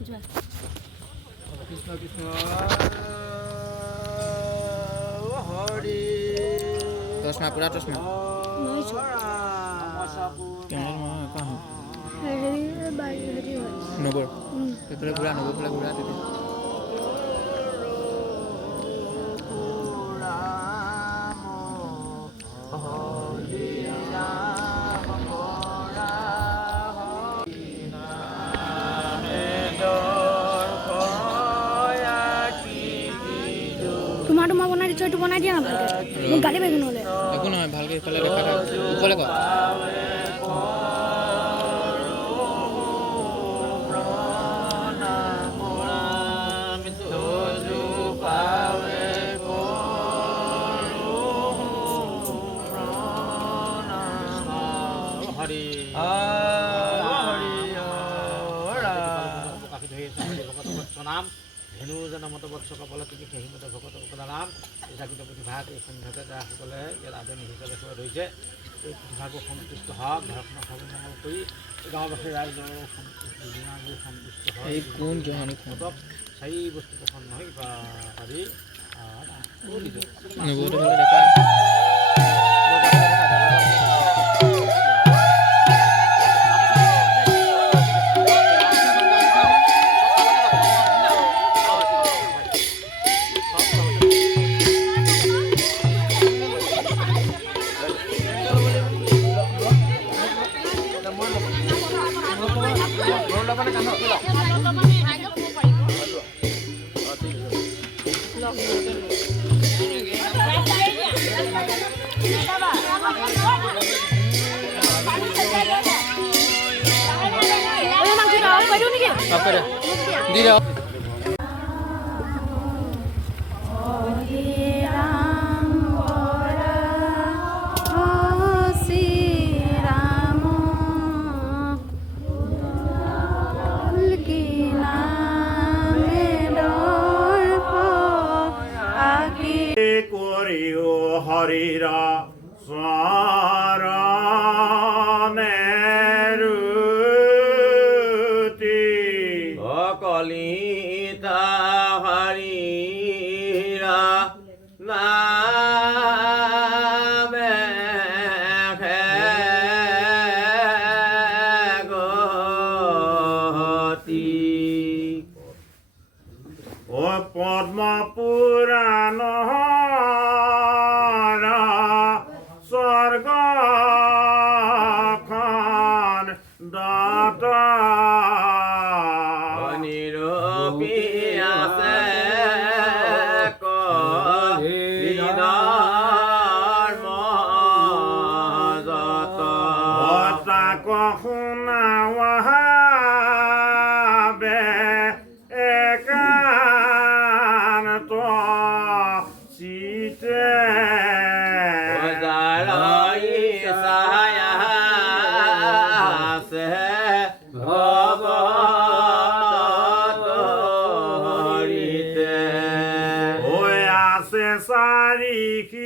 কৃষ্ণ কৃষ্ণ হৰি चश्मा पूरा चश्मा नगर पेपर घूरा नगर फैले घूरा दीदी তোমাৰ বনাই দিছো এইটো বনাই দিয়া না ভালকে মোক গালি পাৰিব নহ'লে একো নহয় ভালকে ইফালে দেখা থাক ওপৰলে ক হৰি নাম ধেনু জনমত বৎস কপাল তুমি সেইমতে ভকত নাম জাগৃত প্ৰতিভাগ এই সন্ধ্যাতে সকলে ইয়াত আদৰণি হিচাপে সেৱা ধৰিছে এই প্ৰতিভাগো সন্তুষ্ট হওক ঘৰখনক সৰ্বমংগল কৰি গাঁওবাসী ৰাইজৰ সন্তুষ্ট হয় এই কোন জহানি ভকতক চাৰি বস্তু পচন্দ নহয় পাৰি নগৰতে ভালে দেখা दी जाओ হরিরা স্মরণেরুতি অকলিতা হরিরা নামে গতি ও পদ্ম পুরাণ স্বর্গ খান দাতা নিরূপী আছে কলিদার মজত তাক শুনাওয়াবে একান্ত চিতে চাৰিষি